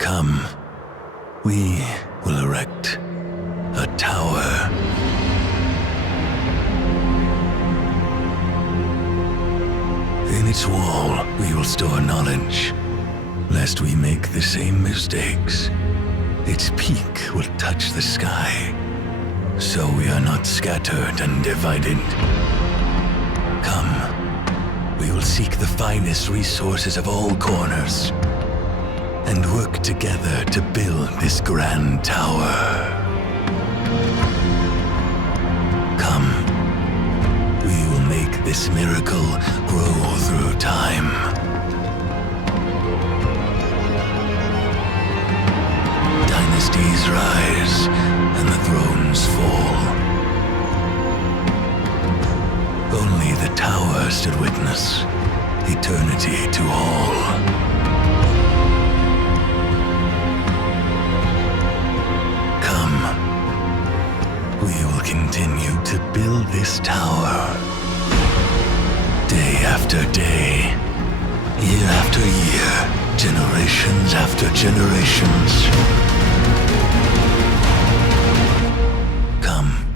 Come, we will erect a tower. In its wall, we will store knowledge, lest we make the same mistakes. Its peak will touch the sky, so we are not scattered and divided. Come, we will seek the finest resources of all corners, and work together to build this grand tower. Come, we will make this miracle grow through time. Dynasties rise and the thrones fall. Only the tower stood witness, eternity to all. We will continue to build this tower. Day after day, year after year, generations after generations. Come,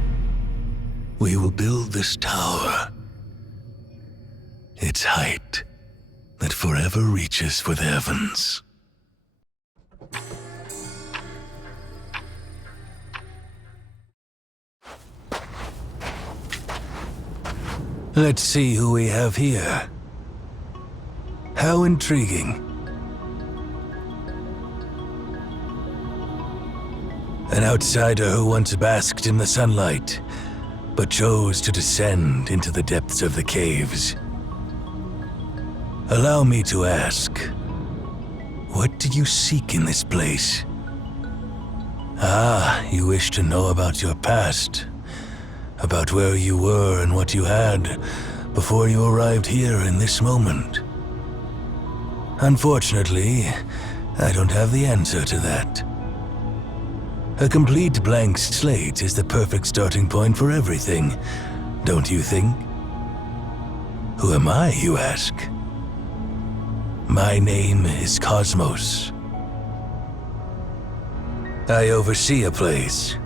we will build this tower. Its height that forever reaches for the heavens. Let's see who we have here. How intriguing. An outsider who once basked in the sunlight, but chose to descend into the depths of the caves. Allow me to ask, what did you seek in this place? Ah, you wish to know about your past. About where you were and what you had before you arrived here in this moment. Unfortunately, I don't have the answer to that. A complete blank slate is the perfect starting point for everything, don't you think? Who am I, you ask? My name is Cosmos. I oversee a place.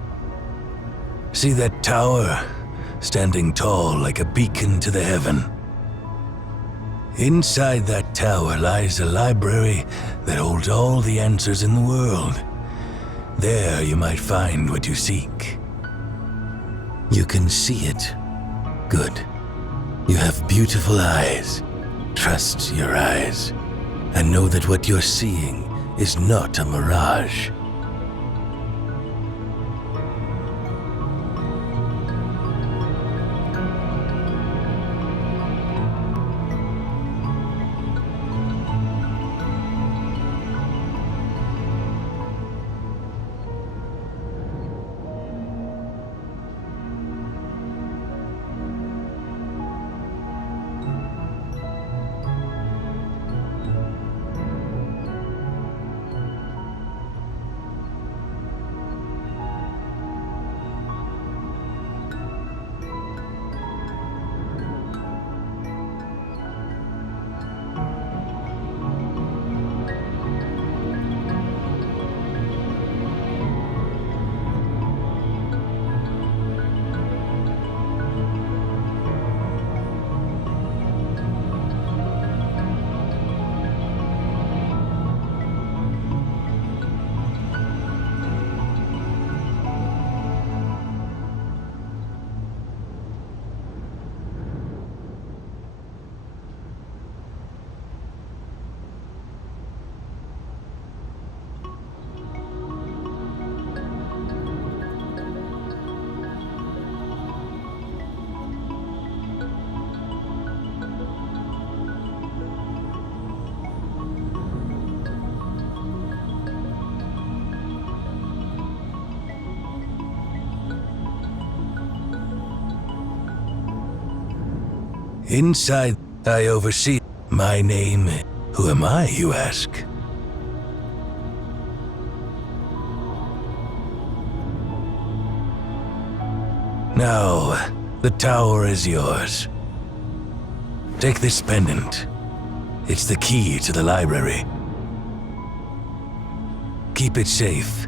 See that tower, standing tall like a beacon to the heaven? Inside that tower lies a library that holds all the answers in the world. There you might find what you seek. You can see it. Good. You have beautiful eyes. Trust your eyes. and know that what you're seeing is not a mirage. Inside, I oversee. My name. Who am I, you ask? Now, the tower is yours. Take this pendant. It's the key to the library. Keep it safe,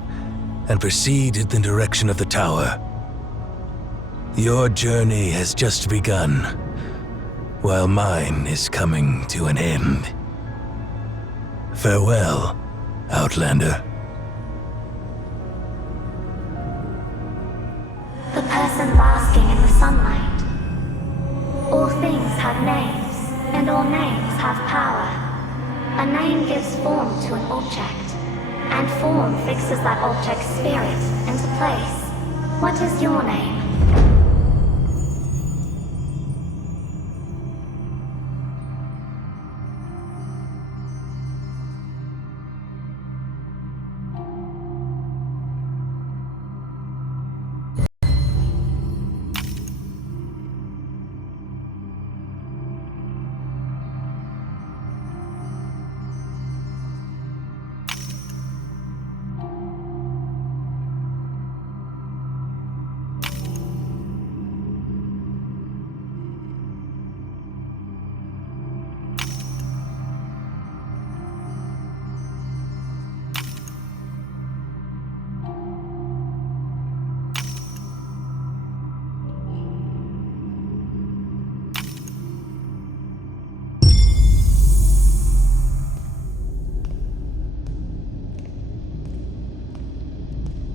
and proceed in the direction of the tower. Your journey has just begun, while mine is coming to an end. Farewell, Outlander. The person basking in the sunlight. All things have names, and all names have power. A name gives form to an object, and form fixes that object's spirit into place. What is your name?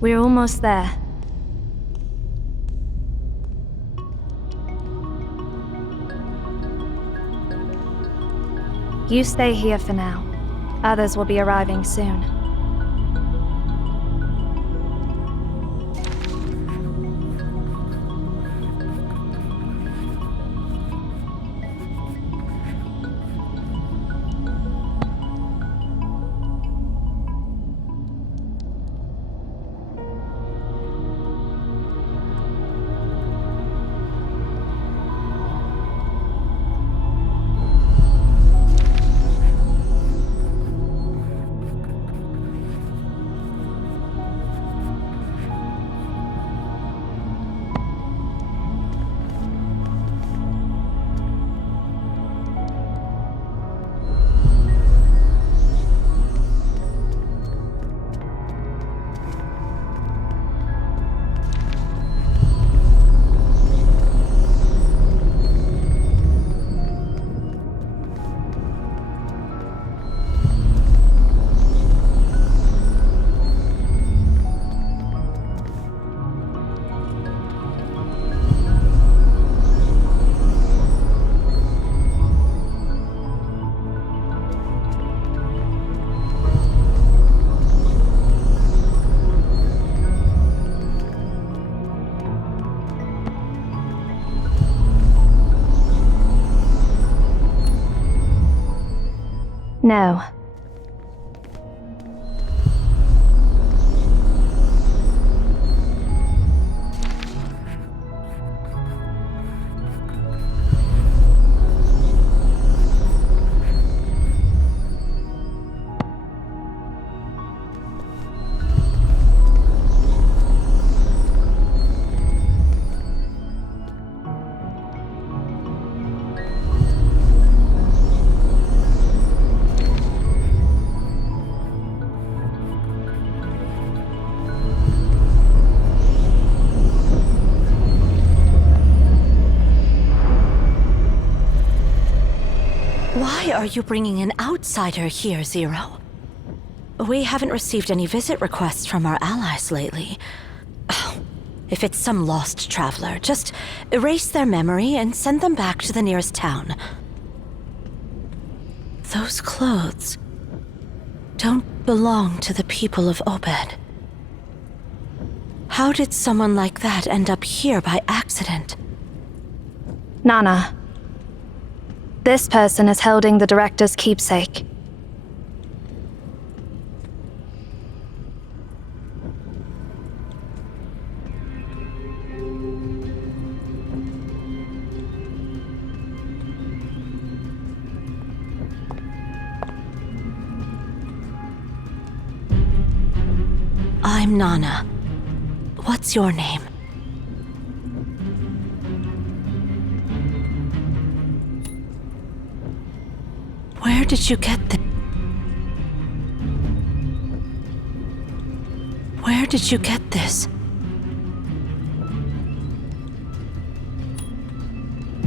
We're almost there. You stay here for now. Others will be arriving soon. No. Why are you bringing an outsider here, Zero? We haven't received any visit requests from our allies lately. If it's some lost traveler, just erase their memory and send them back to the nearest town. Those clothes don't belong to the people of Obed. How did someone like that end up here by accident? Nana. This person is holding the director's keepsake. I'm Nana. What's your name? Where did you get this? Where did you get this?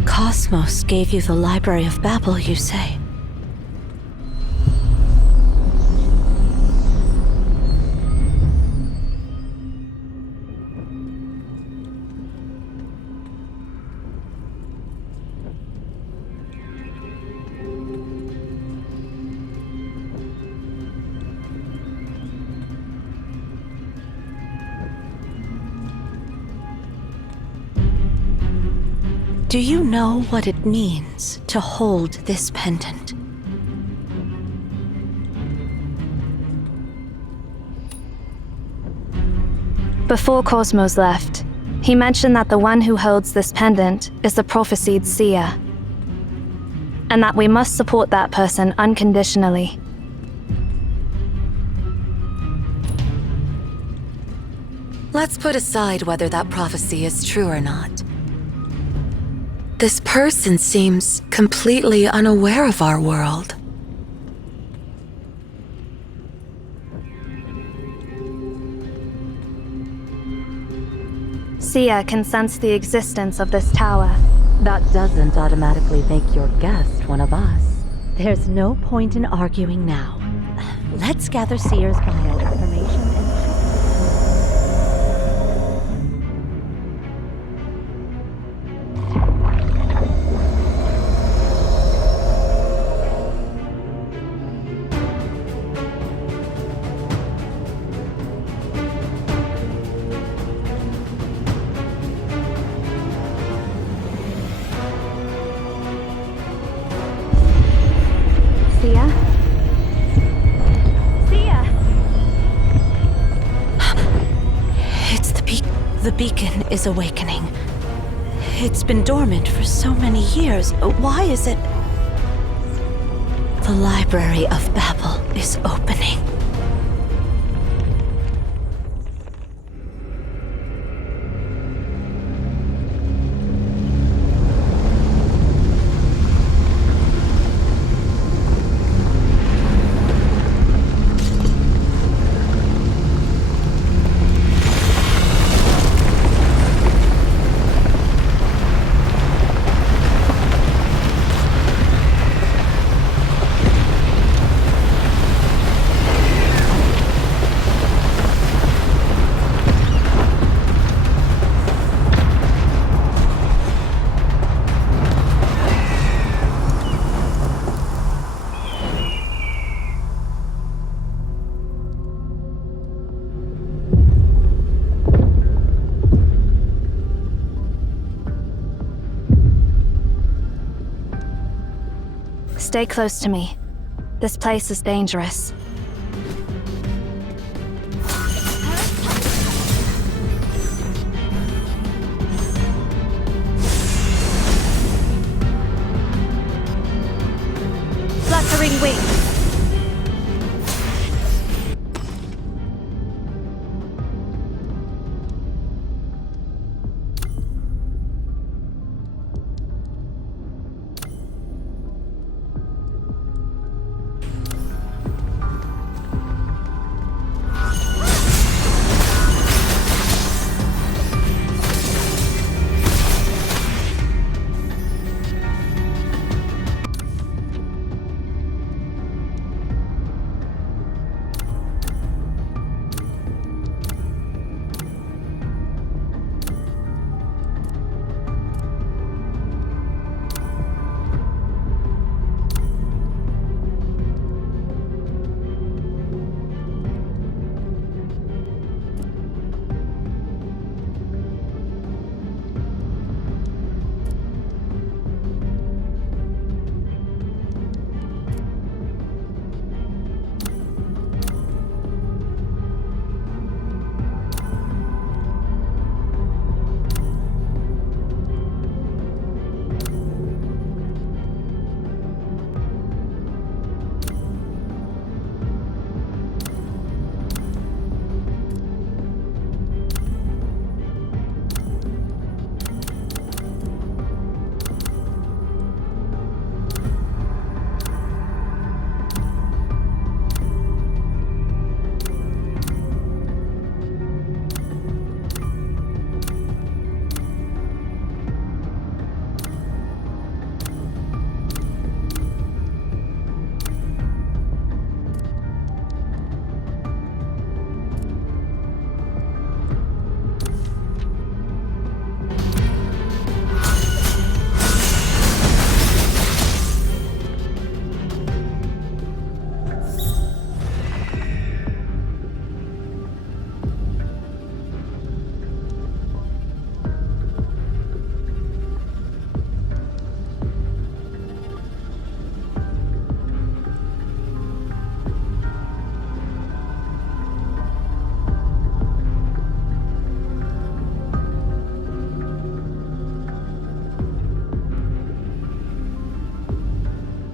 Cosmos gave you the Library of Babel, you say? Do you know what it means to hold this pendant? Before Cosmos left, he mentioned that the one who holds this pendant is the prophesied seer, and that we must support that person unconditionally. Let's put aside whether that prophecy is true or not. This person seems completely unaware of our world. Sia can sense the existence of this tower. That doesn't automatically make your guest one of us. There's no point in arguing now. Let's gather Seer's bio information and... Sia? Sia! It's the beacon. The beacon is awakening. It's been dormant for so many years. Why is it... The Library of Babel is opening. Stay close to me. This place is dangerous. Fluttering wings.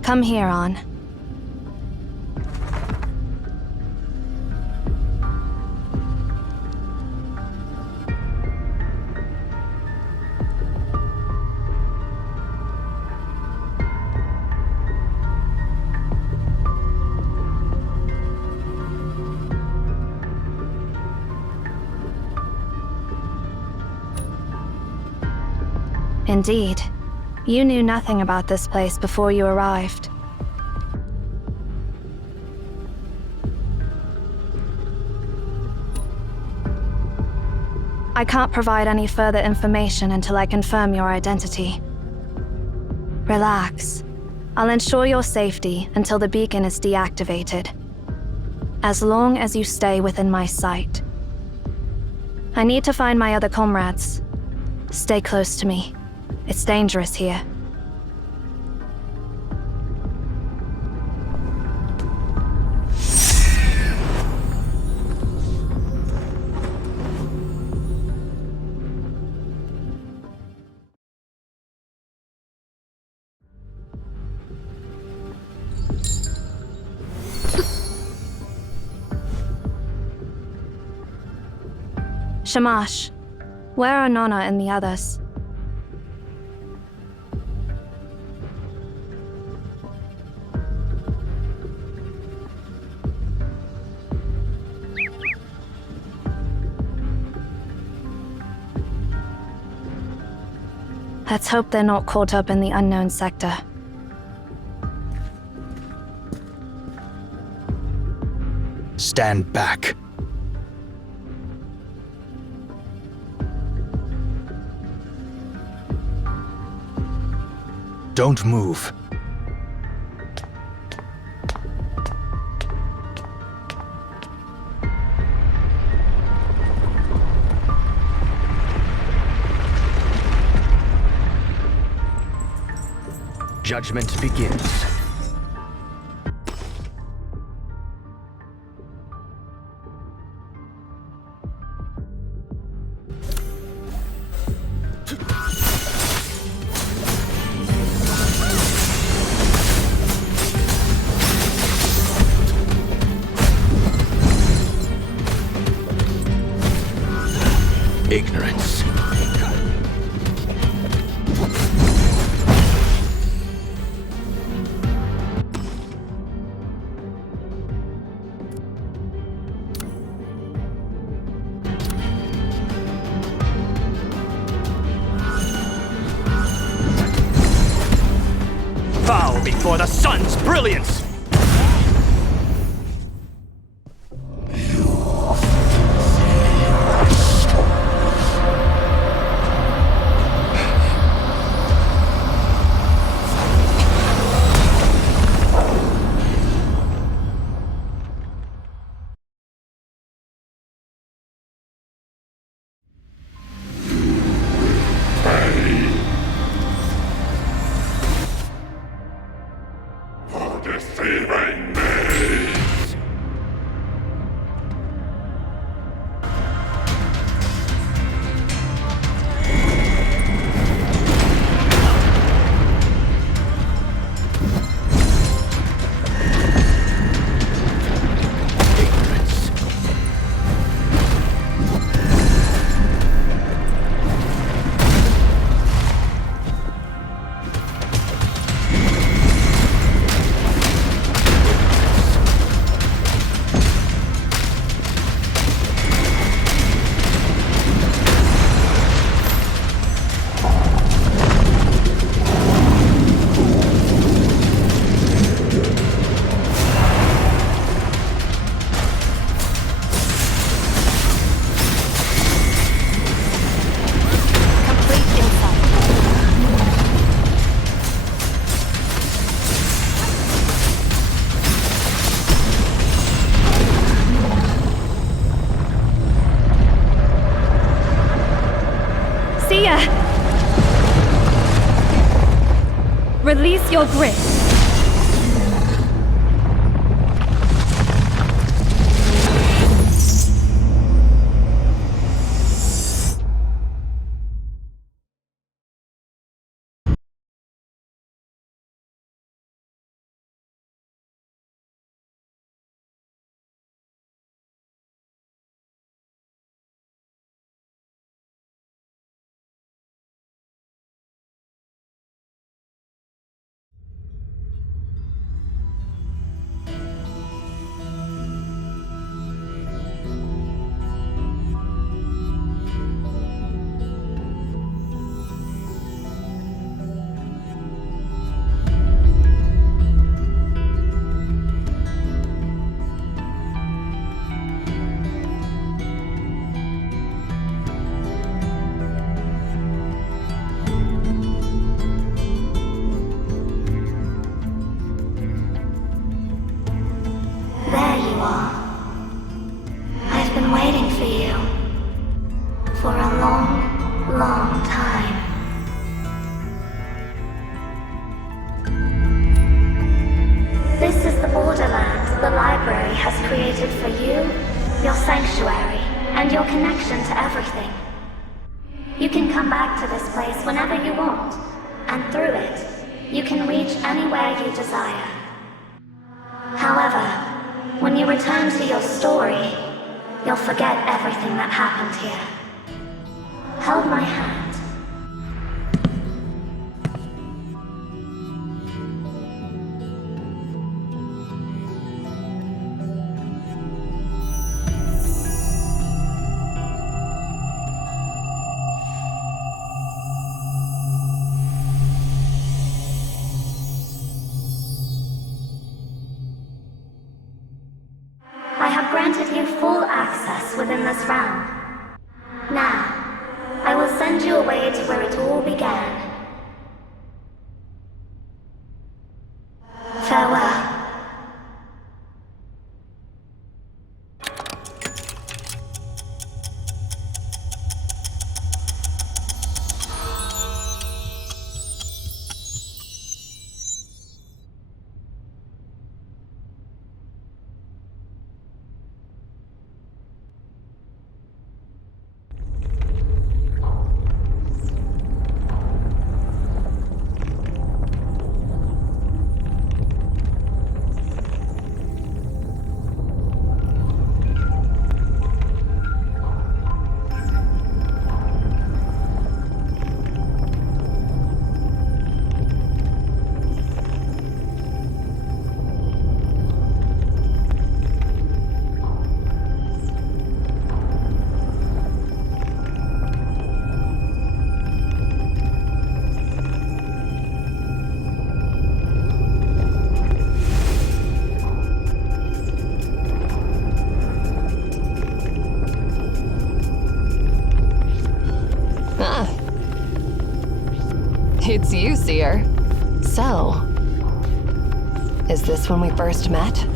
Come here, On. Indeed. You knew nothing about this place before you arrived. I can't provide any further information until I confirm your identity. Relax. I'll ensure your safety until the beacon is deactivated. As long as you stay within my sight. I need to find my other comrades. Stay close to me. It's dangerous here. Shamash, where are Nona and the others? Let's hope they're not caught up in the unknown sector. Stand back. Don't move. Judgment begins. before the sun's brilliance! Deceiving me! Release your grip. There you are. I've been waiting for you. For a long, long time. This is the borderland the library has created for you, your sanctuary, and your connection to everything. You can come back to this place whenever you want, and through it, you can reach anywhere you desire. However, when you return to your story, you'll forget everything that happened here. Hold my hand. I have granted you full access within this realm. Now, I will send you away to where it all began. Farewell. It's you, Seer. So, is this when we first met?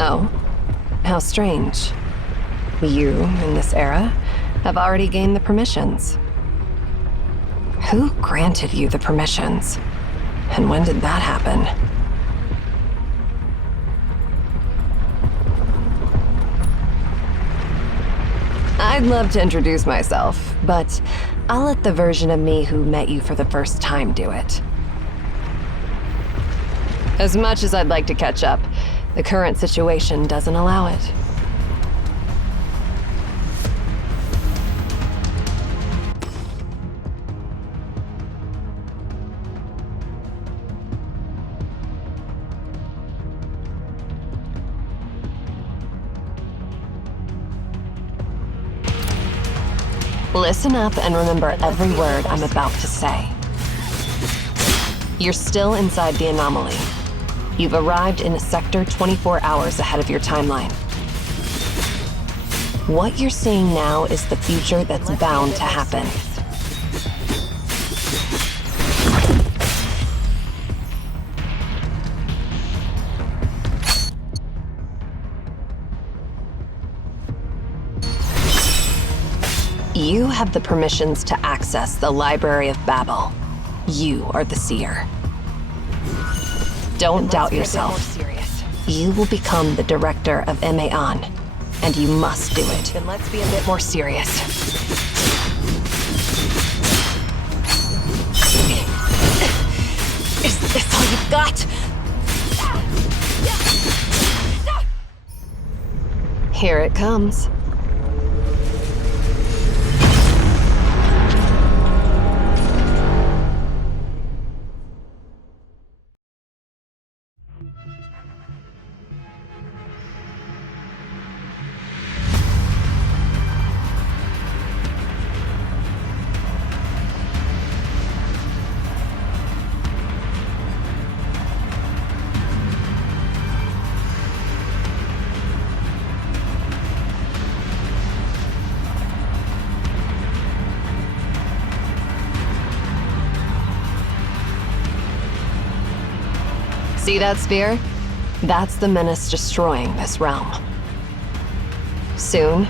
Oh, how strange. You, in this era, have already gained the permissions. Who granted you the permissions? And when did that happen? I'd love to introduce myself, but I'll let the version of me who met you for the first time do it. As much as I'd like to catch up, the current situation doesn't allow it. Listen up and remember every word I'm about to say. You're still inside the anomaly. You've arrived in a sector 24 hours ahead of your timeline. What you're seeing now is the future that's bound to happen. You have the permissions to access the Library of Babel. You are the Seer. Don't doubt yourself. You will become the director of Emeon, and you must do it. Then let's be a bit more serious. Is this all you've got? Here it comes. See that sphere? That's the menace destroying this realm. Soon,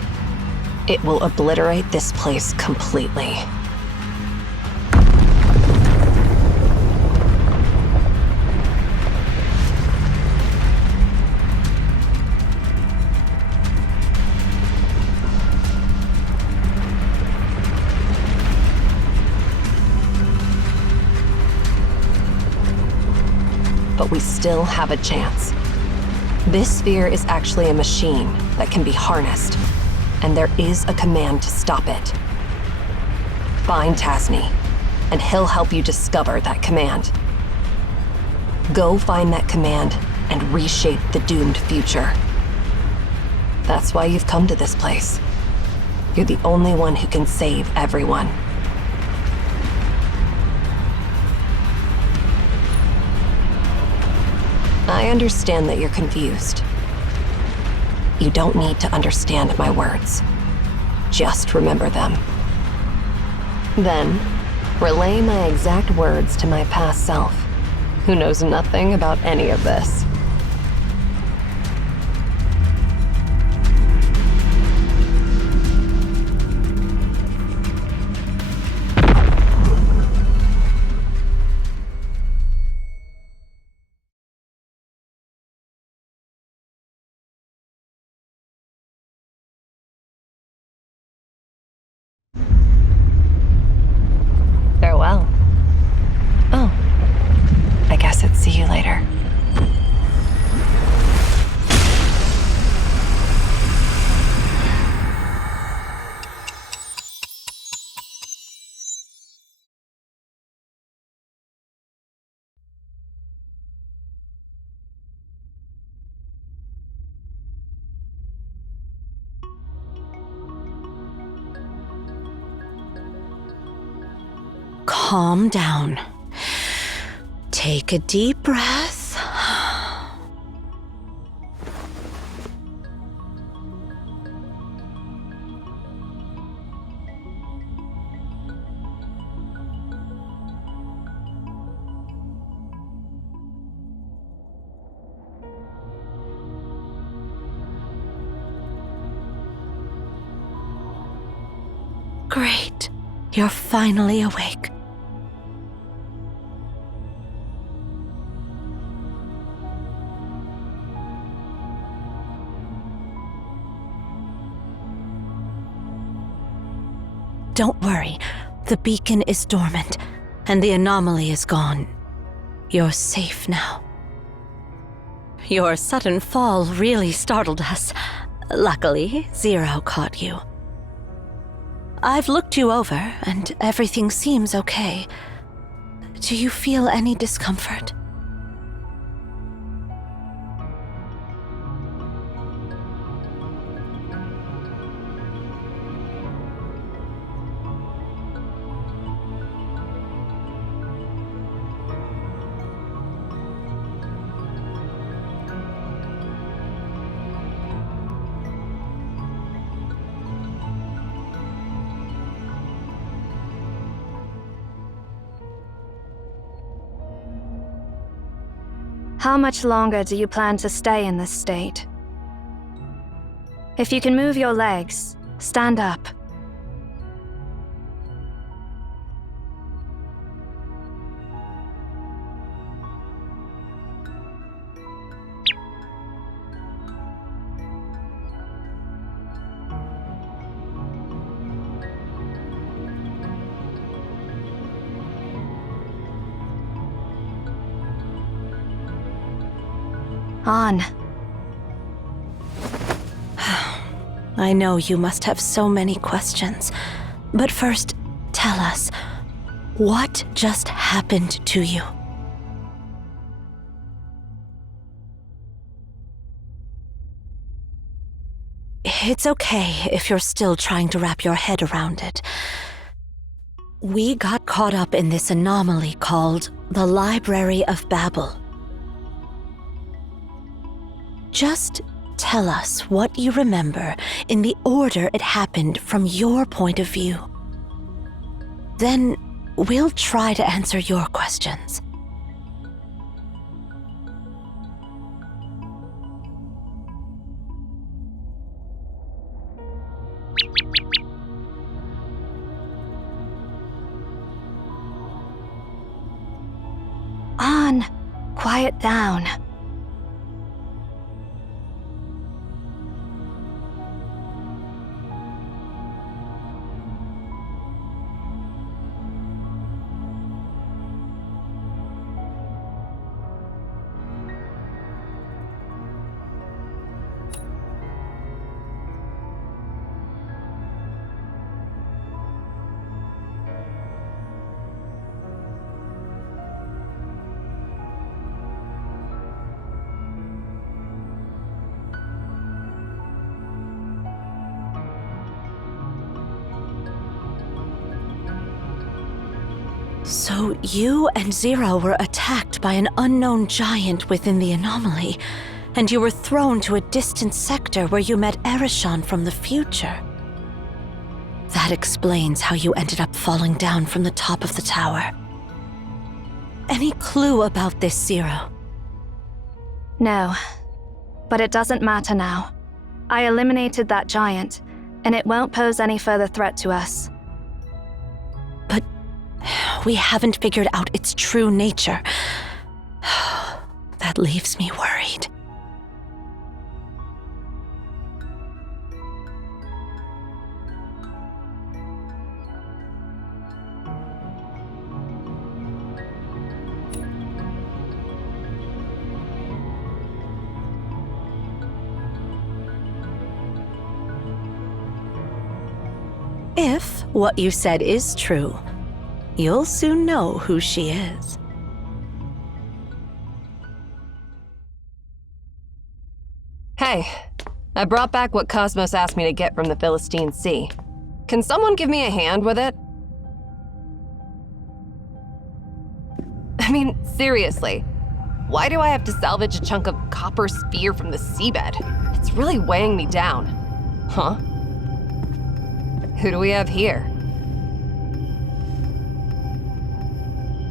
it will obliterate this place completely. But we still have a chance. This sphere is actually a machine that can be harnessed, and there is a command to stop it. Find Tasni, and he'll help you discover that command. Go find that command and reshape the doomed future. That's why you've come to this place. You're the only one who can save everyone. I understand that you're confused. You don't need to understand my words. Just remember them. Then, relay my exact words to my past self, who knows nothing about any of this. Farewell. Oh, I guess it's see you later. calm down. Take a deep breath. Great. You're finally awake. Don't worry. The beacon is dormant, and the anomaly is gone. You're safe now. Your sudden fall really startled us. Luckily, Zero caught you. I've looked you over, and everything seems okay. Do you feel any discomfort? How much longer do you plan to stay in this state? If you can move your legs, stand up. On. I know you must have so many questions, but first, tell us, what just happened to you? It's okay if you're still trying to wrap your head around it. We got caught up in this anomaly called the Library of Babel. Just tell us what you remember in the order it happened from your point of view. Then we'll try to answer your questions. On. Quiet down. So you and Zero were attacked by an unknown giant within the anomaly, and you were thrown to a distant sector where you met Erishon from the future. That explains how you ended up falling down from the top of the tower. Any clue about this, Zero? No. But it doesn't matter now. I eliminated that giant, and it won't pose any further threat to us. But we haven't figured out its true nature. That leaves me worried. If what you said is true, you'll soon know who she is. Hey, I brought back what Cosmos asked me to get from the Philistine Sea. Can someone give me a hand with it? mean, seriously. Why do I have to salvage a chunk of copper sphere from the seabed? It's really weighing me down. Huh? Who do we have here?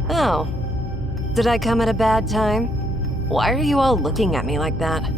Oh. Did I come at a bad time? Why are you all looking at me like that?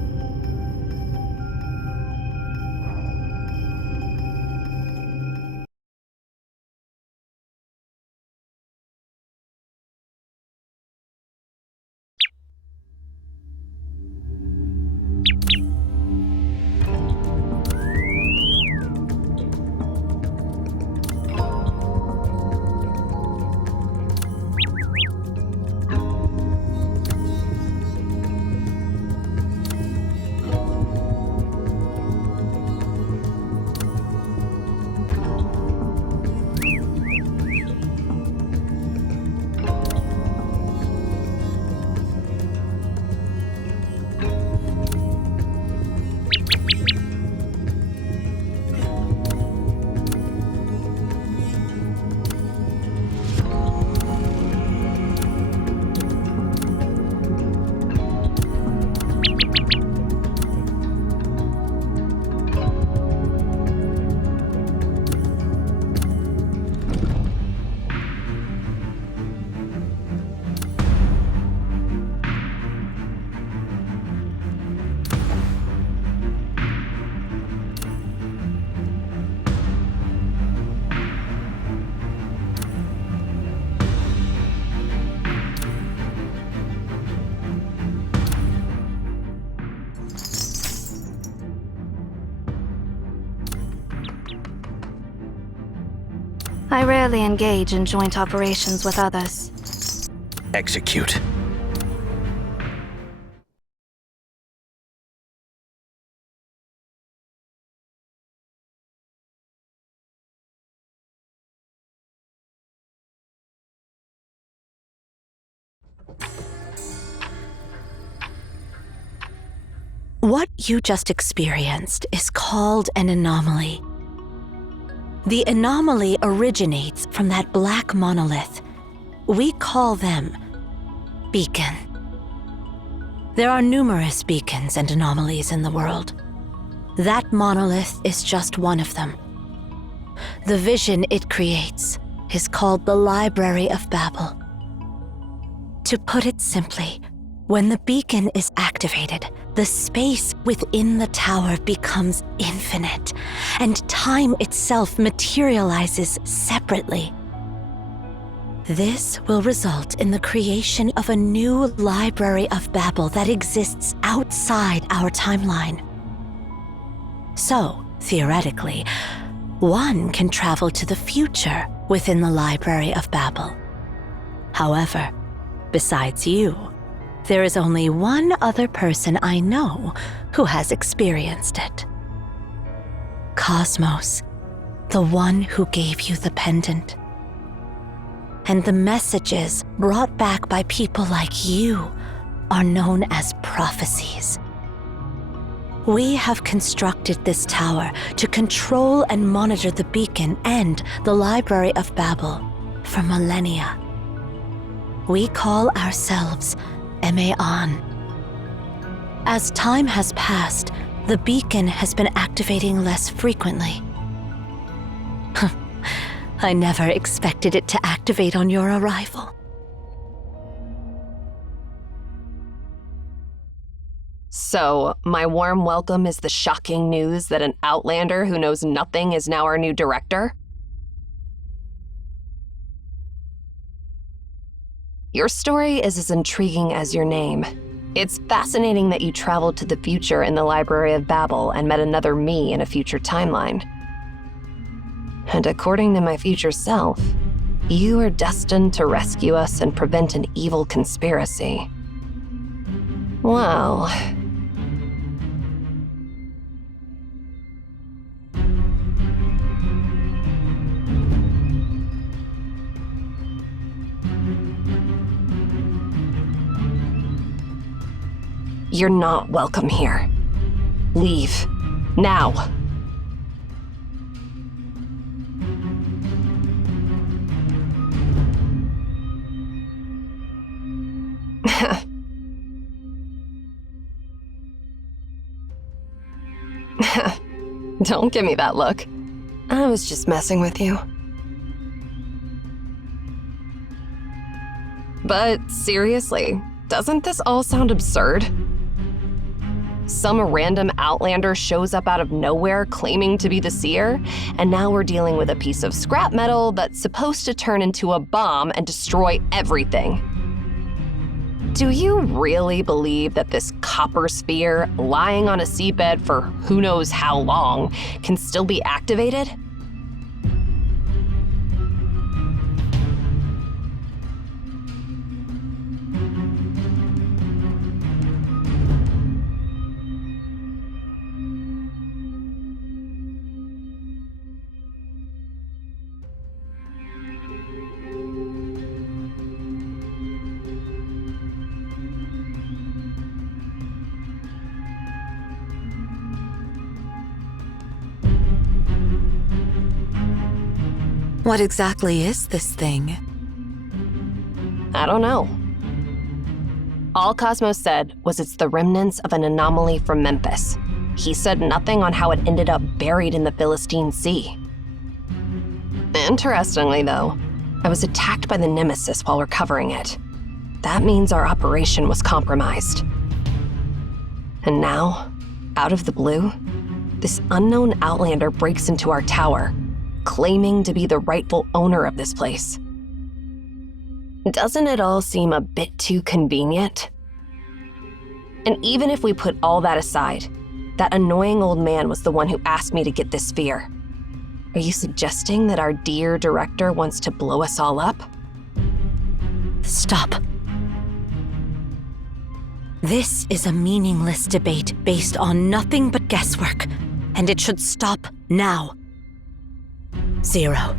I rarely engage in joint operations with others. Execute. What you just experienced is called an anomaly. The anomaly originates from that black monolith. We call them beacon. There are numerous beacons and anomalies in the world. That monolith is just one of them. The vision it creates is called the Library of Babel. To put it simply, when the beacon is activated, the space within the tower becomes infinite, and time itself materializes separately. This will result in the creation of a new Library of Babel that exists outside our timeline. So, theoretically, one can travel to the future within the Library of Babel. However, besides you, there is only one other person I know who has experienced it. Cosmos, the one who gave you the pendant. And the messages brought back by people like you are known as prophecies. We have constructed this tower to control and monitor the beacon and the Library of Babel for millennia. We call ourselves Emeon. As time has passed, the beacon has been activating less frequently. I never expected it to activate on your arrival. So, my warm welcome is the shocking news that an outlander who knows nothing is now our new director? Your story is as intriguing as your name. It's fascinating that you traveled to the future in the Library of Babel and met another me in a future timeline. And according to my future self, you are destined to rescue us and prevent an evil conspiracy. Well... You're not welcome here. Leave. Now. Don't give me that look. I was just messing with you. But seriously, doesn't this all sound absurd? Some random outlander shows up out of nowhere claiming to be the seer, and now we're dealing with a piece of scrap metal that's supposed to turn into a bomb and destroy everything. Do you really believe that this copper sphere, lying on a seabed for who knows how long, can still be activated? What exactly is this thing? I don't know. All Cosmos said was it's the remnants of an anomaly from Memphis. He said nothing on how it ended up buried in the Philistine Sea. Interestingly, though, I was attacked by the Nemesis while recovering it. That means our operation was compromised. And now, out of the blue, this unknown outlander breaks into our tower, claiming to be the rightful owner of this place. Doesn't it all seem a bit too convenient? And even if we put all that aside, that annoying old man was the one who asked me to get this sphere. Are you suggesting that our dear director wants to blow us all up? Stop. This is a meaningless debate based on nothing but guesswork, and it should stop now. Zero,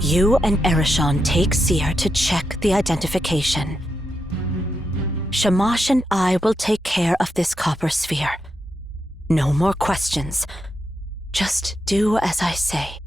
you and Erishon take Seer to check the identification. Shamash and I will take care of this copper sphere. No more questions. Just do as I say.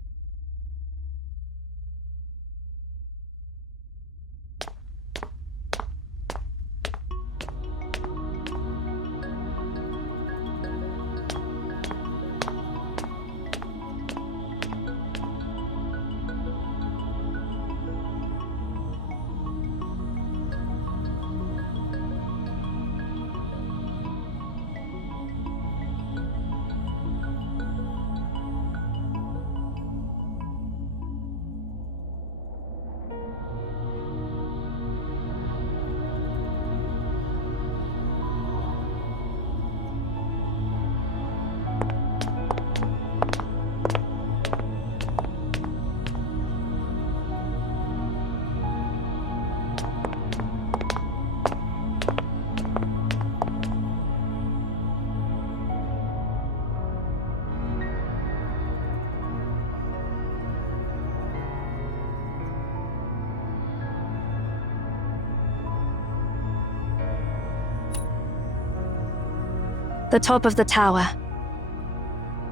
The top of the tower.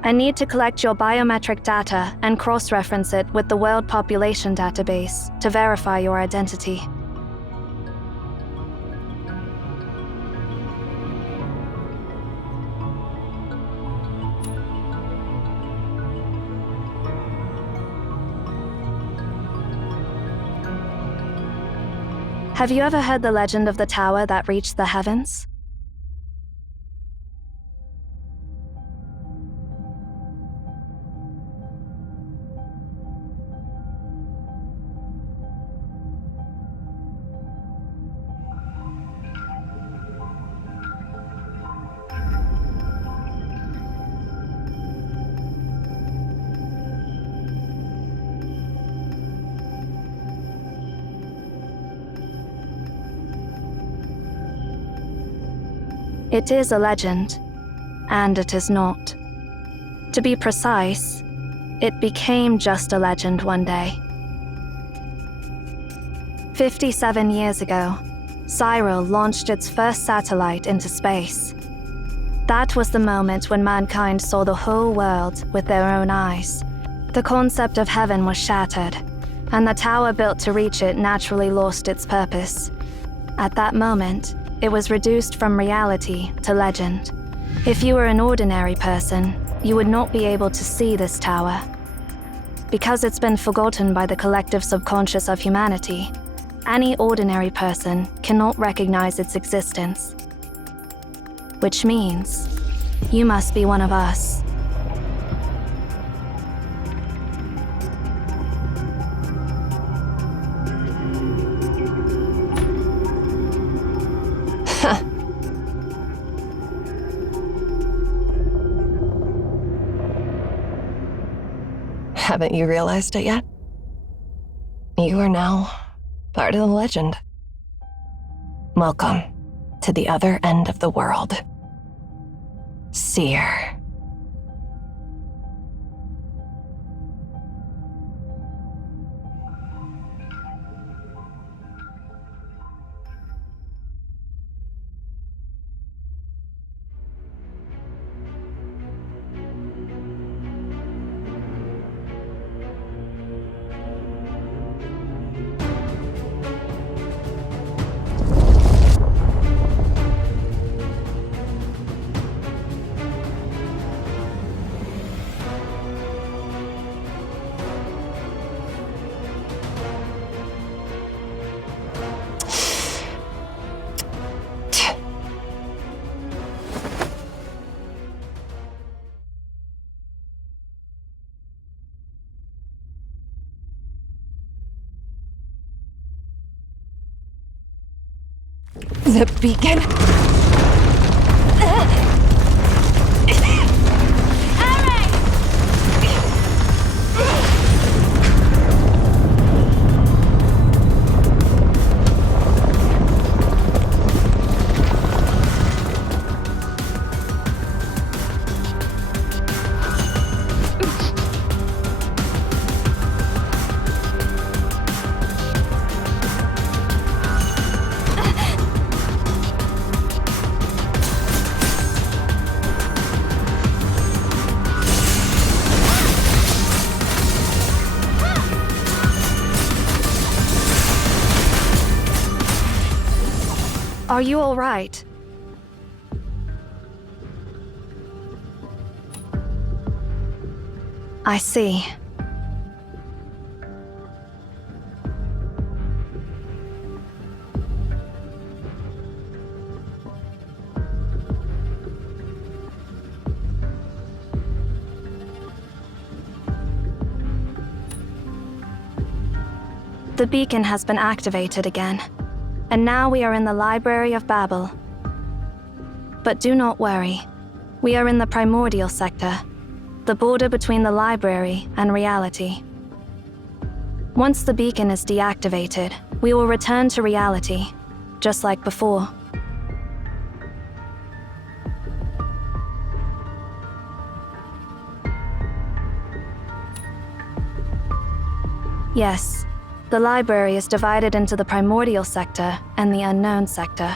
I need to collect your biometric data and cross-reference it with the World Population Database to verify your identity. Have you ever heard the legend of the tower that reached the heavens? It is a legend, and it is not. To be precise, it became just a legend one day. 57 years ago, Cyril launched its first satellite into space. That was the moment when mankind saw the whole world with their own eyes. The concept of heaven was shattered, and the tower built to reach it naturally lost its purpose. At that moment, it was reduced from reality to legend. If you were an ordinary person, you would not be able to see this tower. Because it's been forgotten by the collective subconscious of humanity, any ordinary person cannot recognize its existence. Which means, you must be one of us. Haven't you realized it yet? You are now part of the legend. Welcome to the other end of the world. Seer. The beacon? Are you all right? I see. The beacon has been activated again. And now we are in the Library of Babel. But do not worry. We are in the primordial sector, the border between the library and reality. Once the beacon is deactivated, we will return to reality, just like before. Yes. The library is divided into the primordial sector and the unknown sector.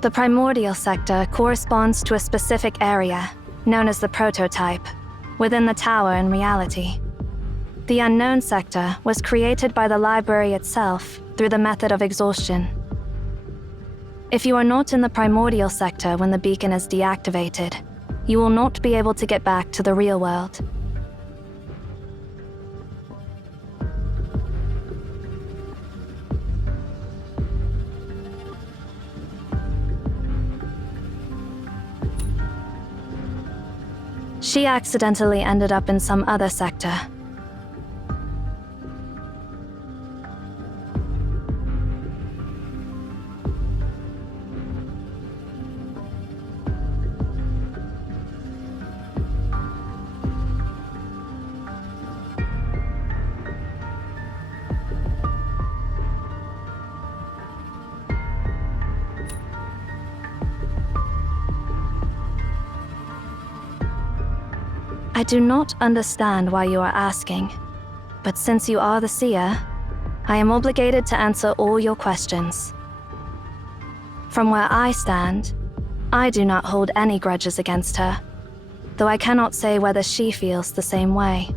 The primordial sector corresponds to a specific area, known as the prototype, within the tower in reality. The unknown sector was created by the library itself through the method of exhaustion. If you are not in the primordial sector when the beacon is deactivated, you will not be able to get back to the real world. She accidentally ended up in some other sector. I do not understand why you are asking, but since you are the seer, I am obligated to answer all your questions. From where I stand, I do not hold any grudges against her, though I cannot say whether she feels the same way.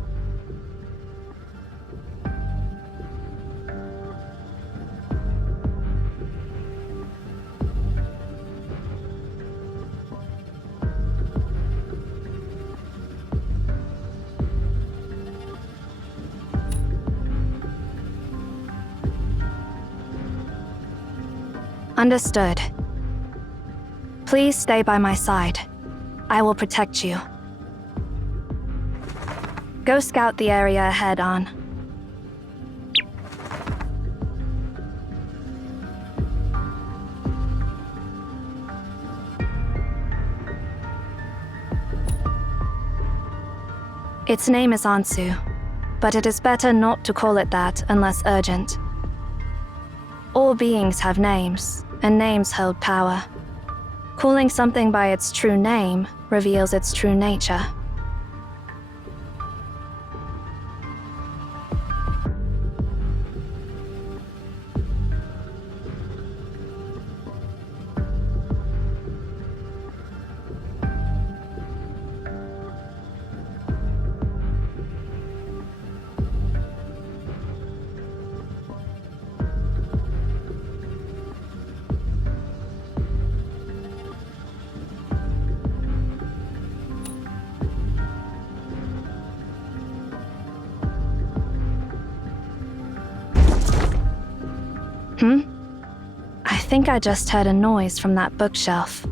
Understood. Please stay by my side. I will protect you. Go scout the area ahead, An. Its name is Ansu, but it is better not to call it that unless urgent. All beings have names, and names hold power. Calling something by its true name reveals its true nature. I think I just heard a noise from that bookshelf.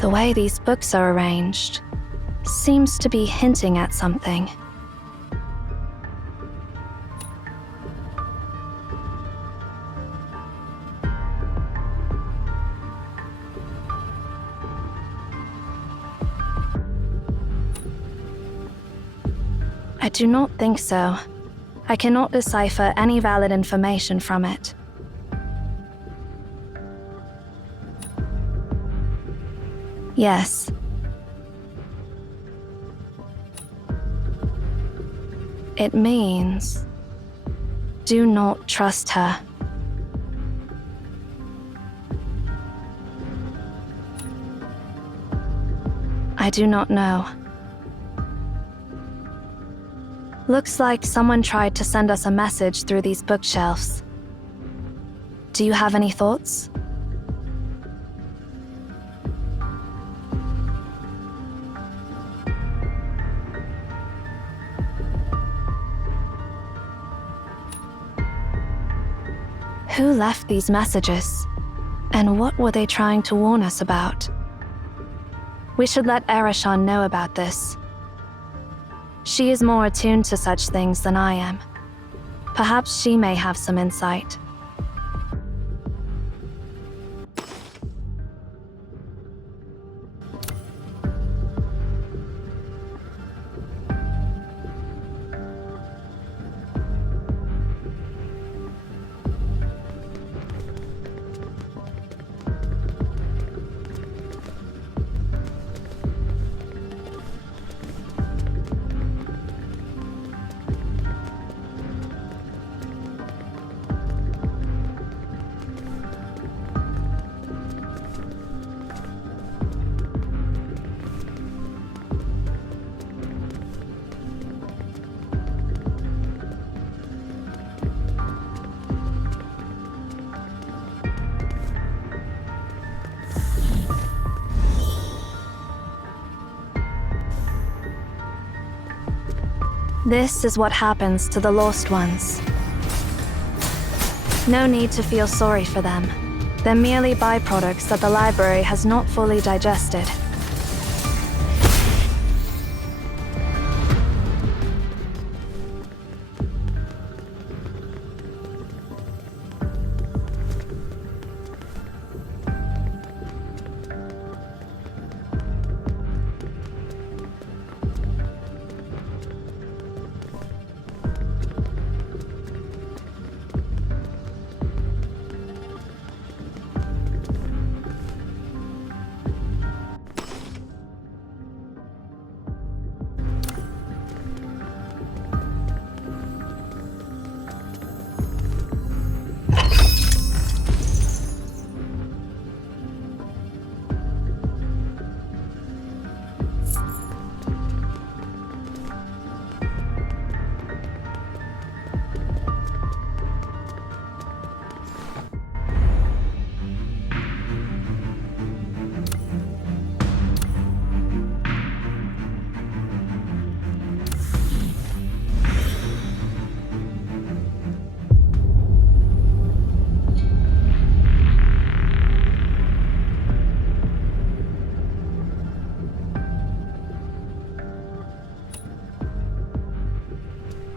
The way these books are arranged seems to be hinting at something. I do not think so. I cannot decipher any valid information from it. Yes. It means, do not trust her. I do not know. Looks like someone tried to send us a message through these bookshelves. Do you have any thoughts? Who left these messages? And what were they trying to warn us about? We should let Erashan know about this. She is more attuned to such things than I am. Perhaps she may have some insight. This is what happens to the lost ones. No need to feel sorry for them. They're merely byproducts that the library has not fully digested.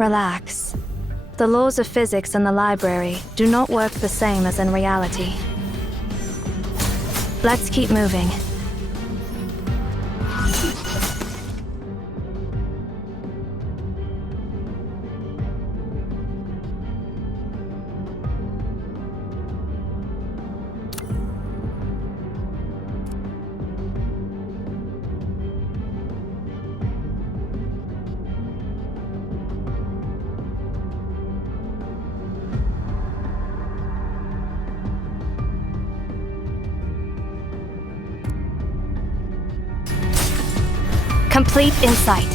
Relax. The laws of physics in the library do not work the same as in reality. Let's keep moving. Complete insight.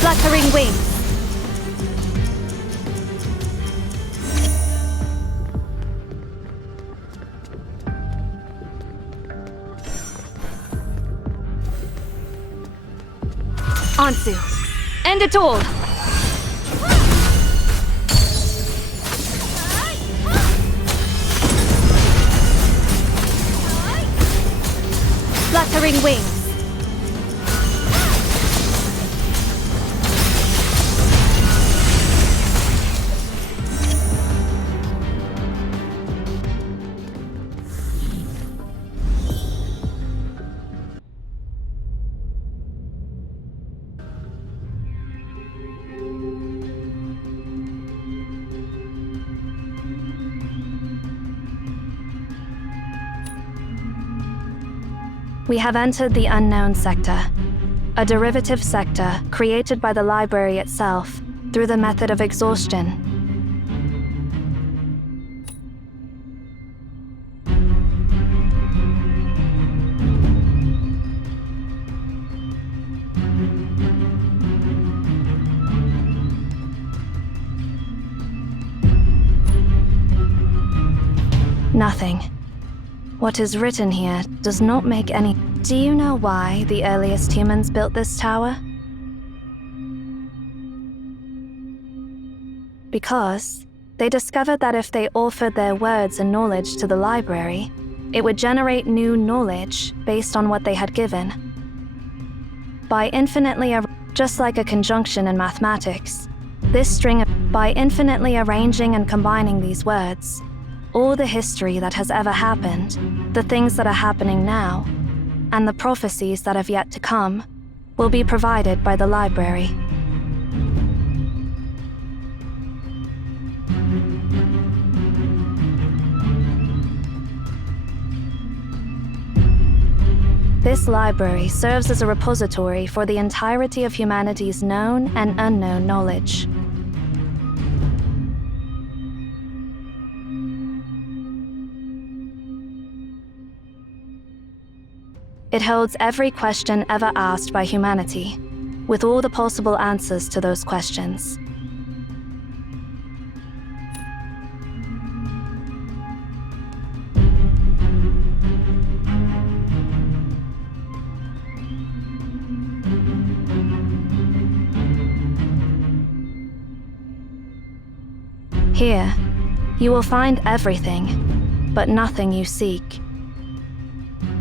Fluttering wings. Ansu. End it all! Fluttering wings. We have entered the unknown sector, a derivative sector created by the library itself through the method of exhaustion. Nothing. What is written here does not make any... Do you know why the earliest humans built this tower? Because they discovered that if they offered their words and knowledge to the library, it would generate new knowledge based on what they had given. Just like a conjunction in mathematics, by infinitely arranging and combining these words, all the history that has ever happened, the things that are happening now, and the prophecies that have yet to come, will be provided by the library. This library serves as a repository for the entirety of humanity's known and unknown knowledge. It holds every question ever asked by humanity, with all the possible answers to those questions. Here, you will find everything, but nothing you seek.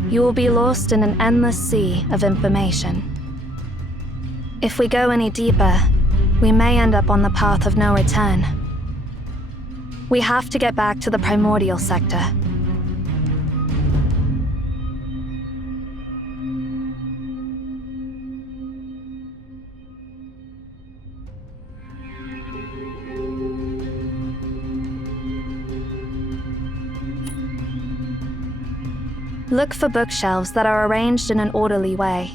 You will be lost in an endless sea of information. If we go any deeper, we may end up on the path of no return. We have to get back to the primordial sector. Look for bookshelves that are arranged in an orderly way.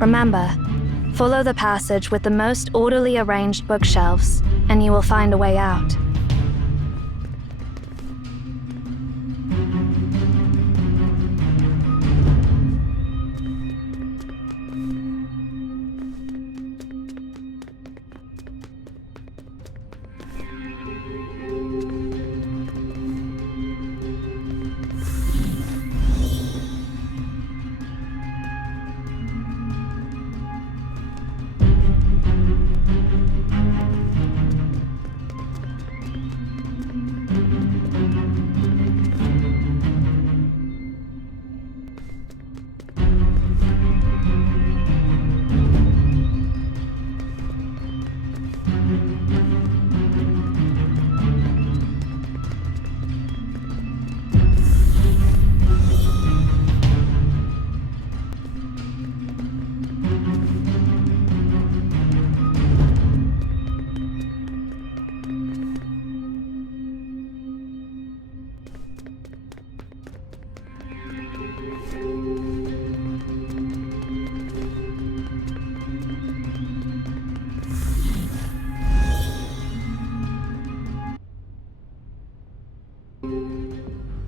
Remember, follow the passage with the most orderly arranged bookshelves, and you will find a way out.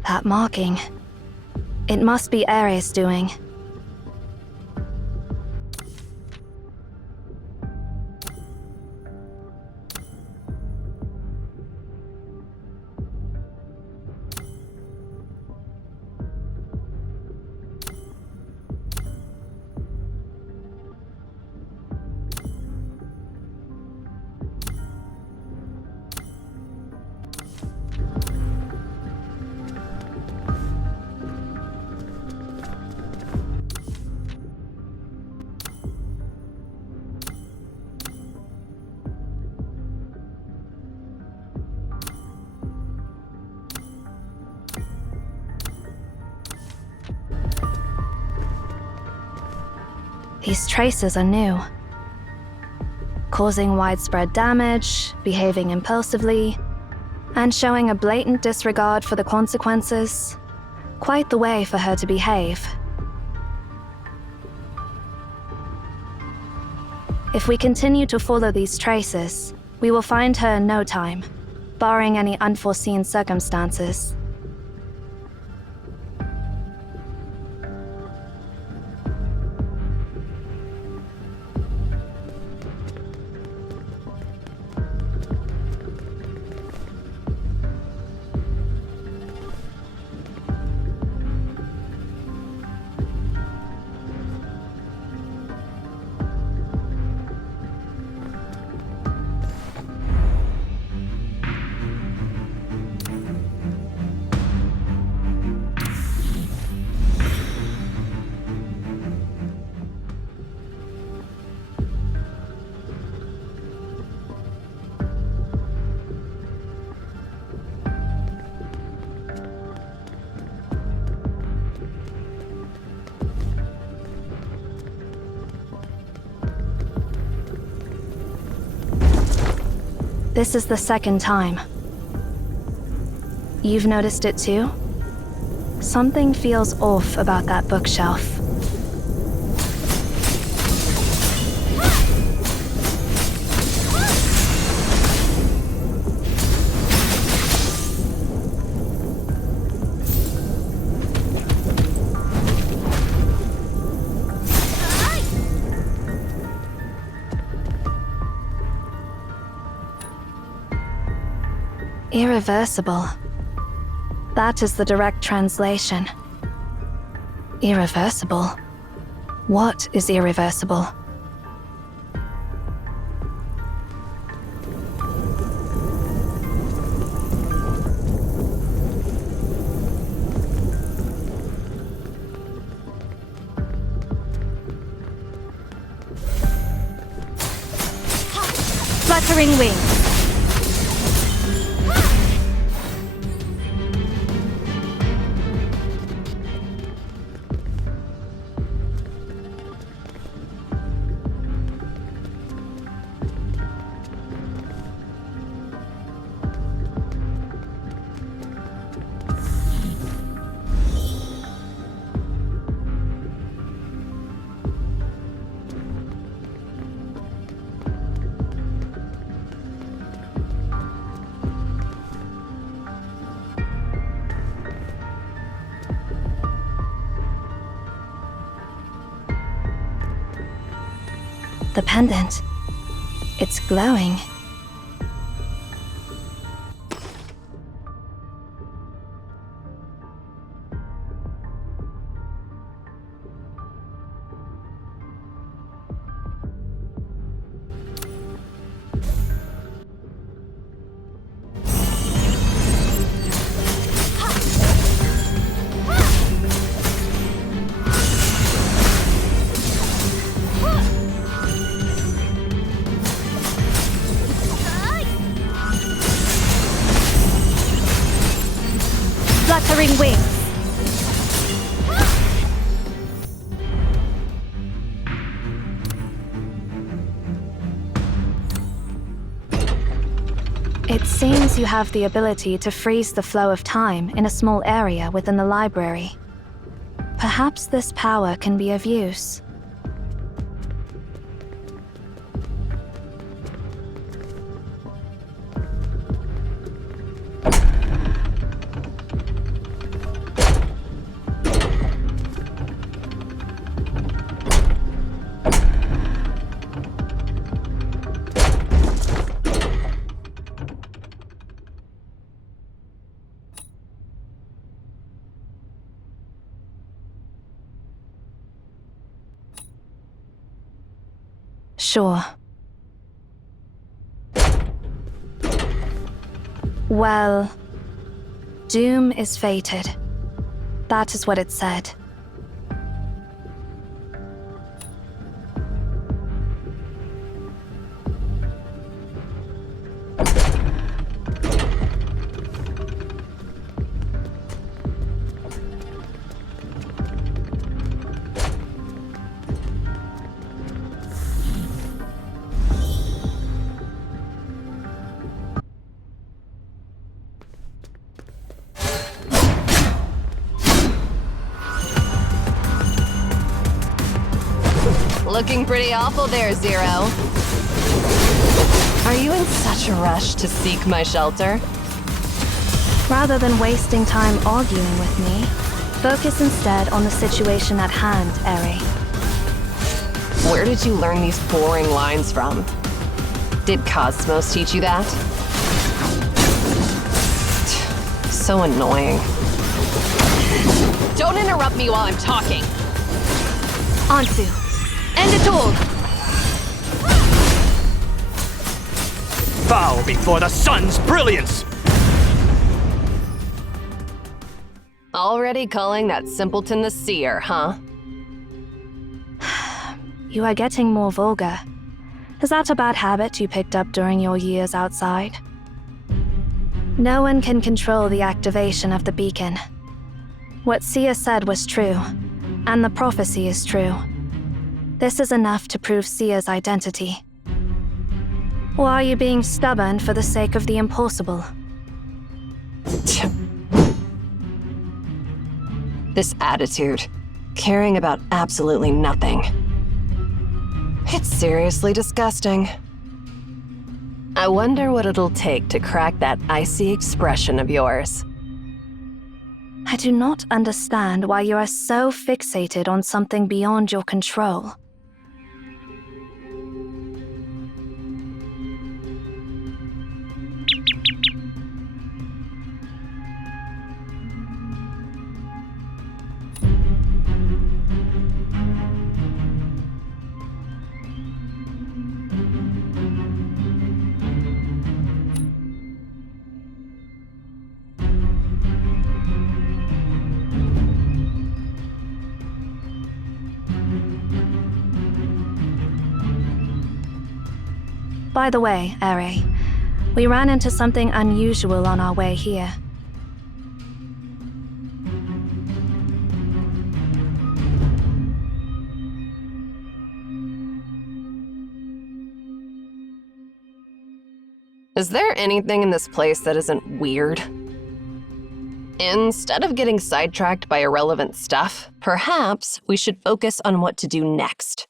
That marking. It must be Ares' doing. These traces are new. Causing widespread damage, behaving impulsively, and showing a blatant disregard for the consequences. Quite the way for her to behave. If we continue to follow these traces, we will find her in no time, barring any unforeseen circumstances. This is the second time. You've noticed it too? Something feels off about that bookshelf. Irreversible. That is the direct translation. Irreversible? What is irreversible? Fluttering wings. The pendant. It's glowing. Fluttering wings. It seems you have the ability to freeze the flow of time in a small area within the library. Perhaps this power can be of use. Sure. Well, doom is fated. That is what it said. Looking pretty awful there, Zero. Are you in such a rush to seek my shelter? Rather than wasting time arguing with me, focus instead on the situation at hand, Eri. Where did you learn these boring lines from? Did Cosmos teach you that? So annoying. Don't interrupt me while I'm talking. Ansu, end it all! Bow before the sun's brilliance! Already calling that simpleton the seer, huh? You are getting more vulgar. Is that a bad habit you picked up during your years outside? No one can control the activation of the beacon. What Sia said was true, and the prophecy is true. This is enough to prove Sia's identity. Or are you being stubborn for the sake of the impossible? This attitude, caring about absolutely nothing. It's seriously disgusting. I wonder what it'll take to crack that icy expression of yours. I do not understand why you are so fixated on something beyond your control. By the way, Eri, we ran into something unusual on our way here. Is there anything in this place that isn't weird? Instead of getting sidetracked by irrelevant stuff, perhaps we should focus on what to do next.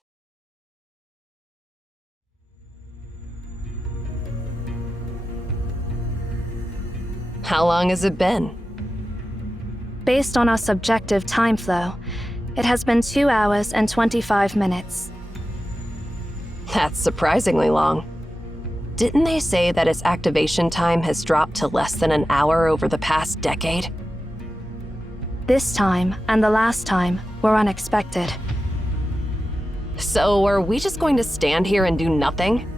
How long has it been? Based on our subjective time flow, it has been 2 hours and 25 minutes. That's surprisingly long. Didn't they say that its activation time has dropped to less than an hour over the past decade? This time and the last time were unexpected. So are we just going to stand here and do nothing?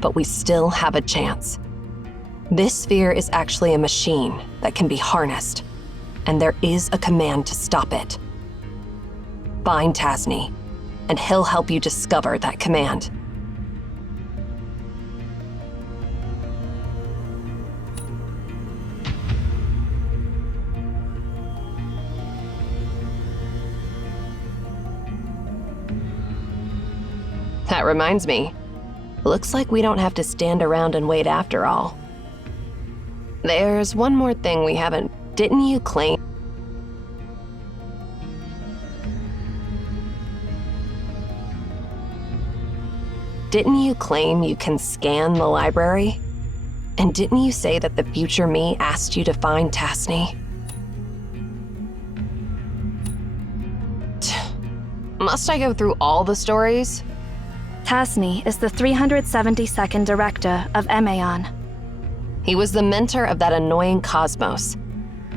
But we still have a chance. This sphere is actually a machine that can be harnessed, and there is a command to stop it. Find Tasni, and he'll help you discover that command. That reminds me. Looks like we don't have to stand around and wait after all. There's one more thing we haven't. Didn't you claim you can scan the library? And didn't you say that the future me asked you to find Tasni? Must I go through all the stories? Tasni is the 372nd director of Emaon. He was the mentor of that annoying Cosmos.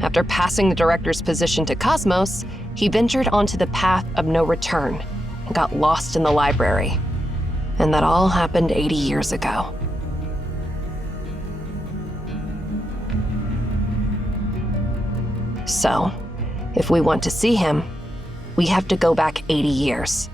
After passing the director's position to Cosmos, he ventured onto the path of no return and got lost in the library. And that all happened 80 years ago. So, if we want to see him, we have to go back 80 years.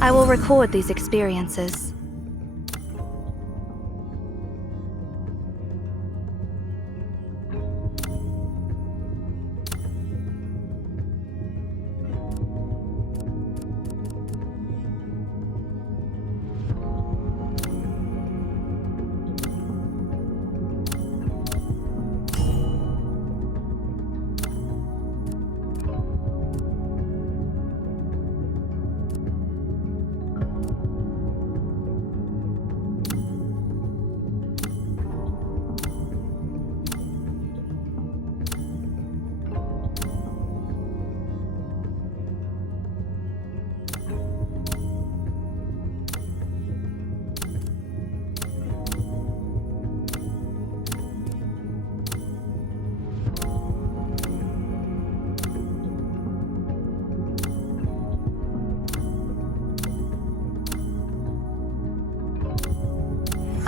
I will record these experiences.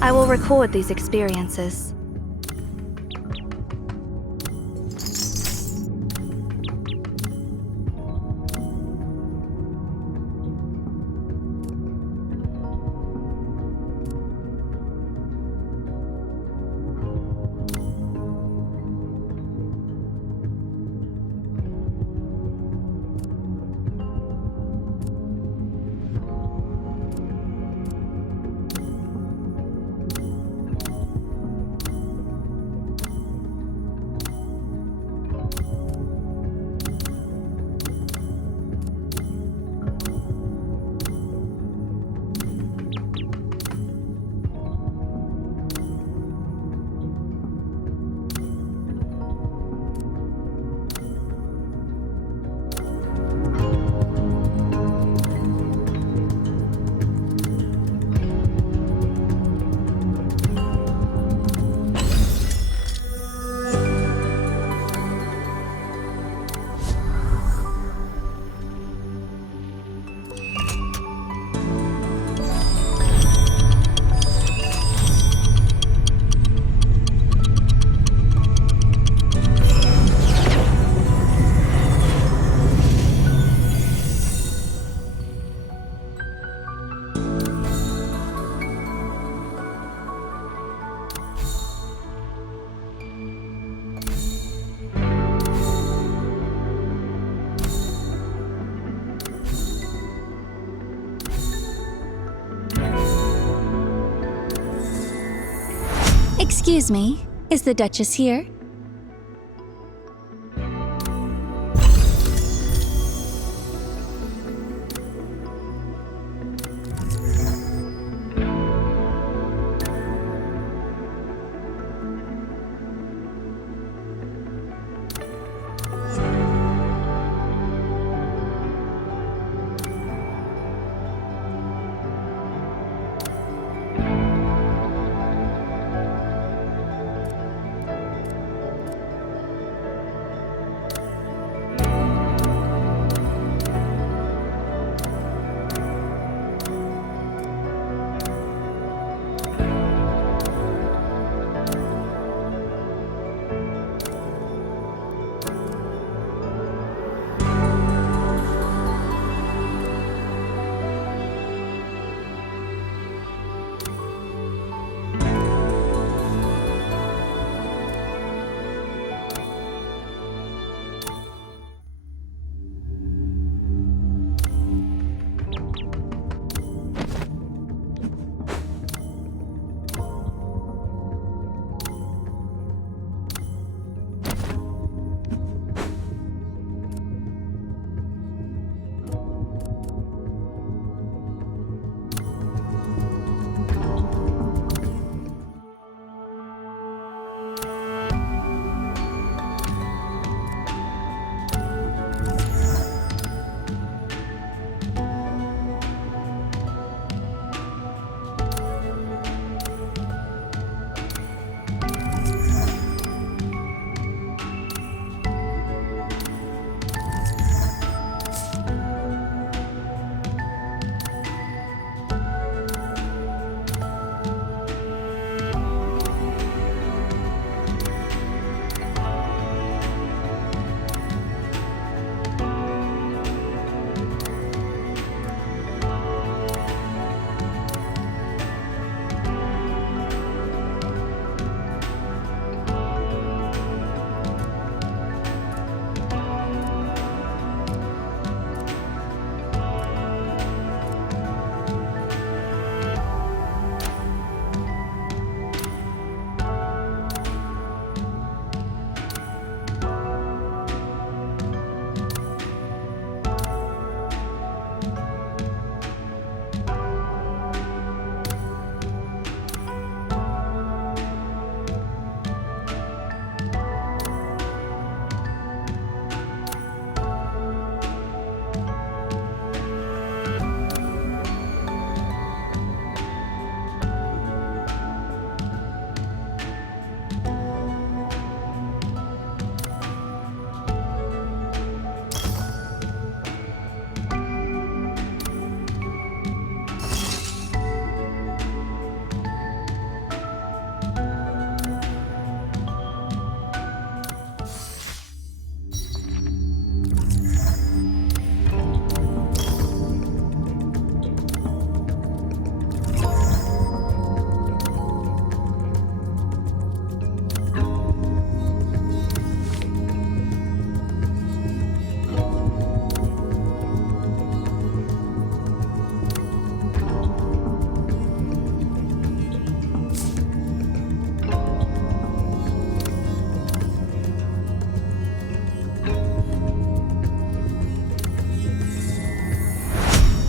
I will record these experiences. Excuse me, is the Duchess here?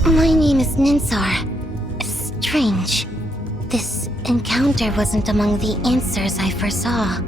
My name is Ninsar. Strange. This encounter wasn't among the answers I foresaw.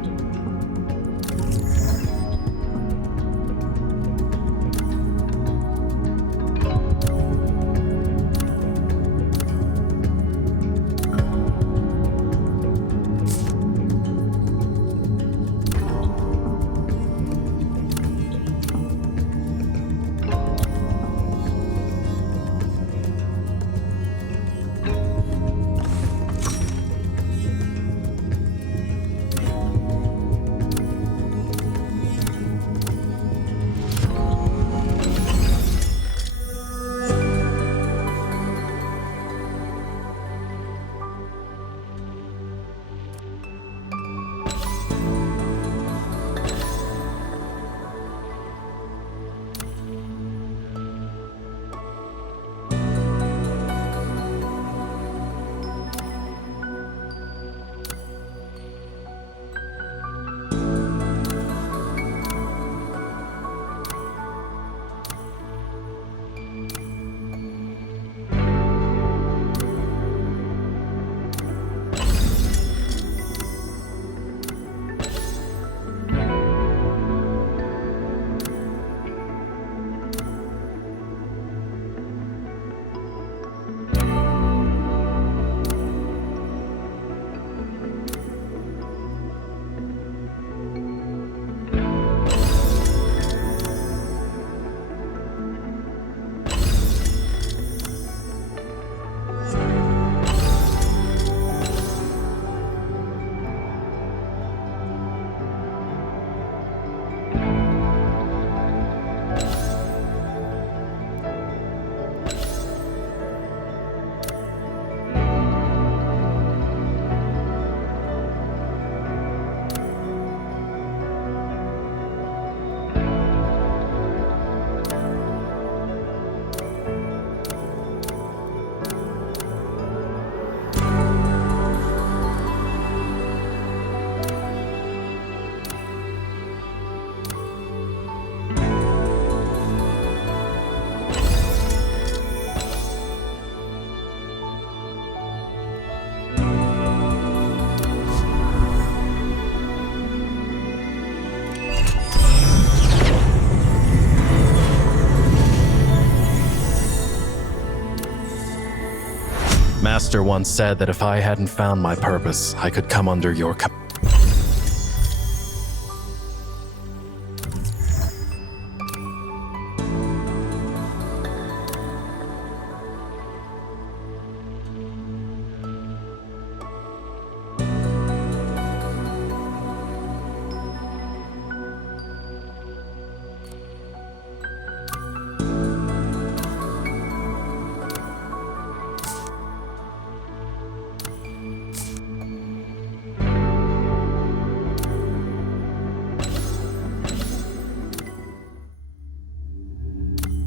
Master once said that if I hadn't found my purpose, I could come under your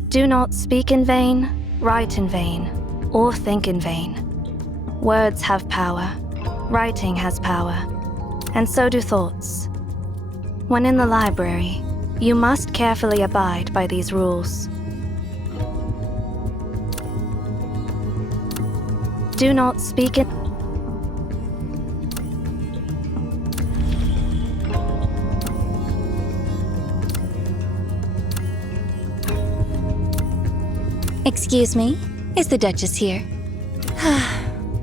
Do not speak in vain, write in vain, or think in vain. Words have power, writing has power, and so do thoughts. When in the library, you must carefully abide by these rules. Do not speak in... Excuse me, is the Duchess here?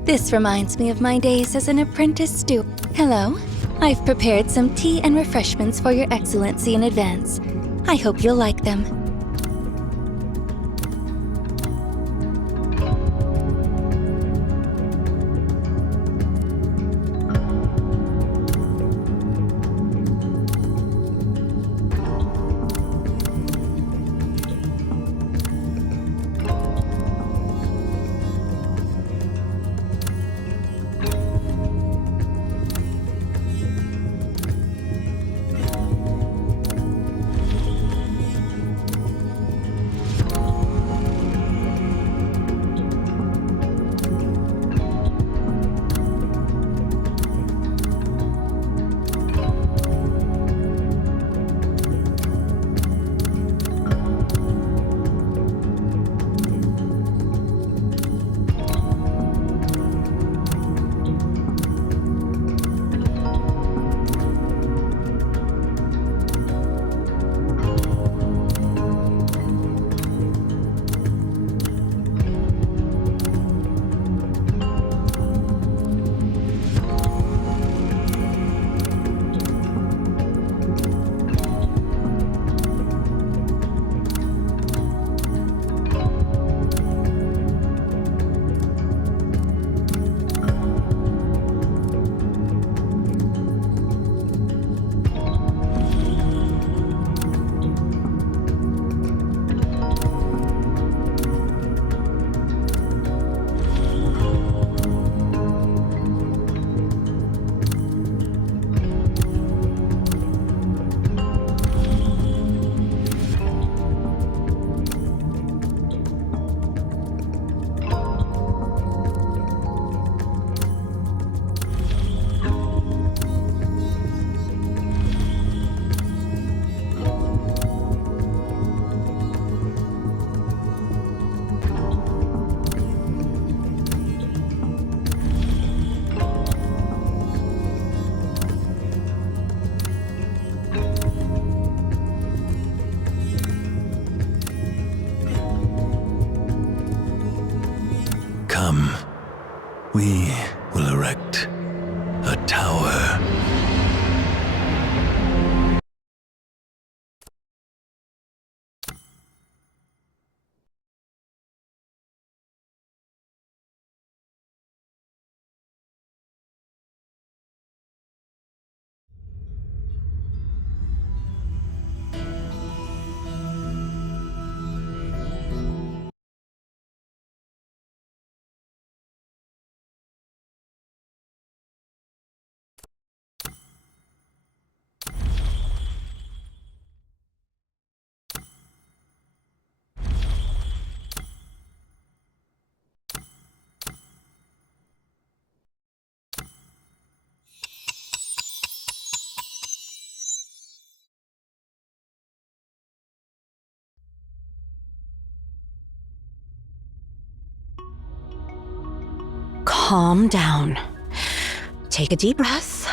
This reminds me of my days as an apprentice steward. Hello, I've prepared some tea and refreshments for your Excellency in advance. I hope you'll like them. Come, we will erect a tower. Calm down. Take a deep breath.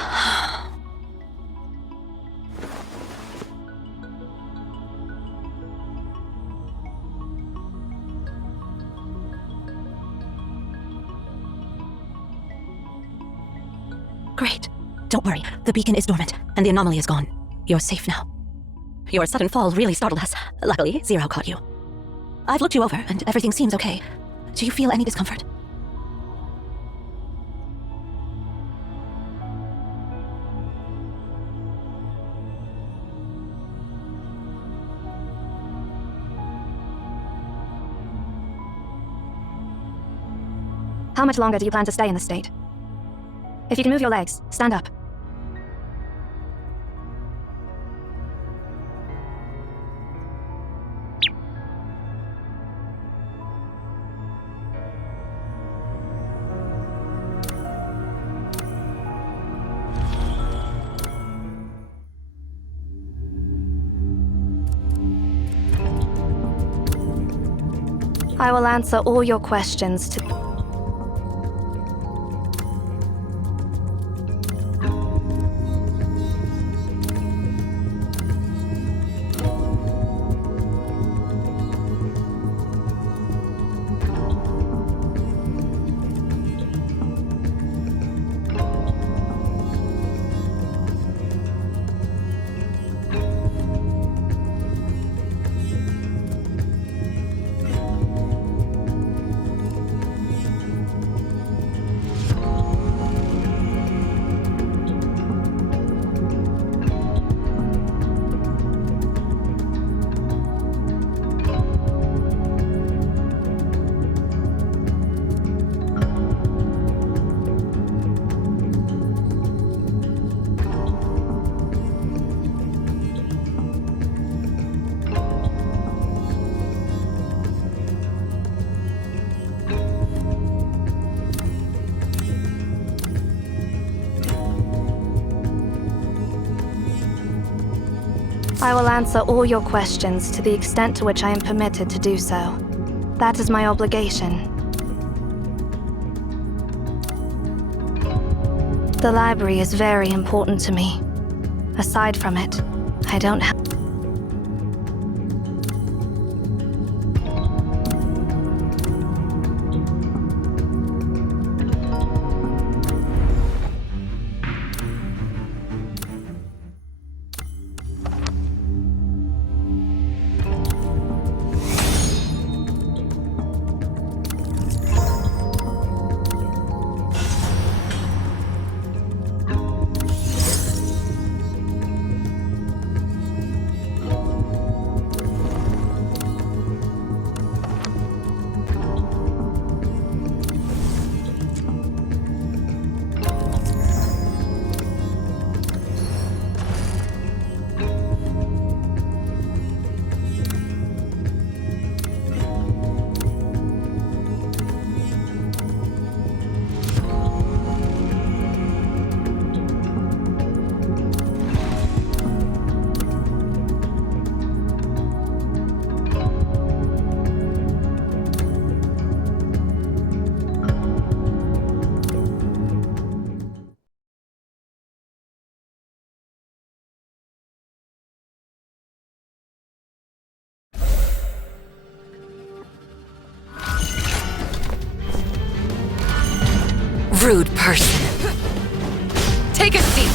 Great. Don't worry. The beacon is dormant, and the anomaly is gone. You're safe now. Your sudden fall really startled us. Luckily, Zero caught you. I've looked you over, and everything seems okay. Do you feel any discomfort? How much longer do you plan to stay in this state? If you can move your legs, stand up. I will answer all your questions to... I will answer all your questions to the extent to which I am permitted to do so. That is my obligation. The library is very important to me. Aside from it, I don't have... Rude person. Take a seat.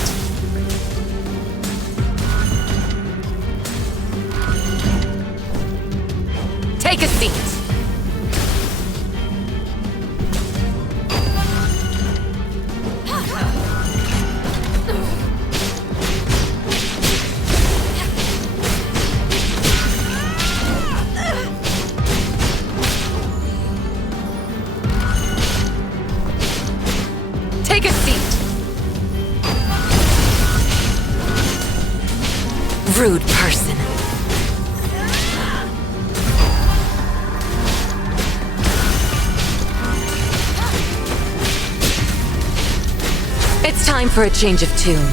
Take a seat. Take a seat. Rude person. It's time for a change of tune.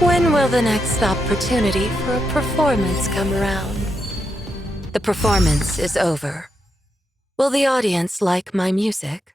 When will the next opportunity for a performance come around? The performance is over. Will the audience like my music?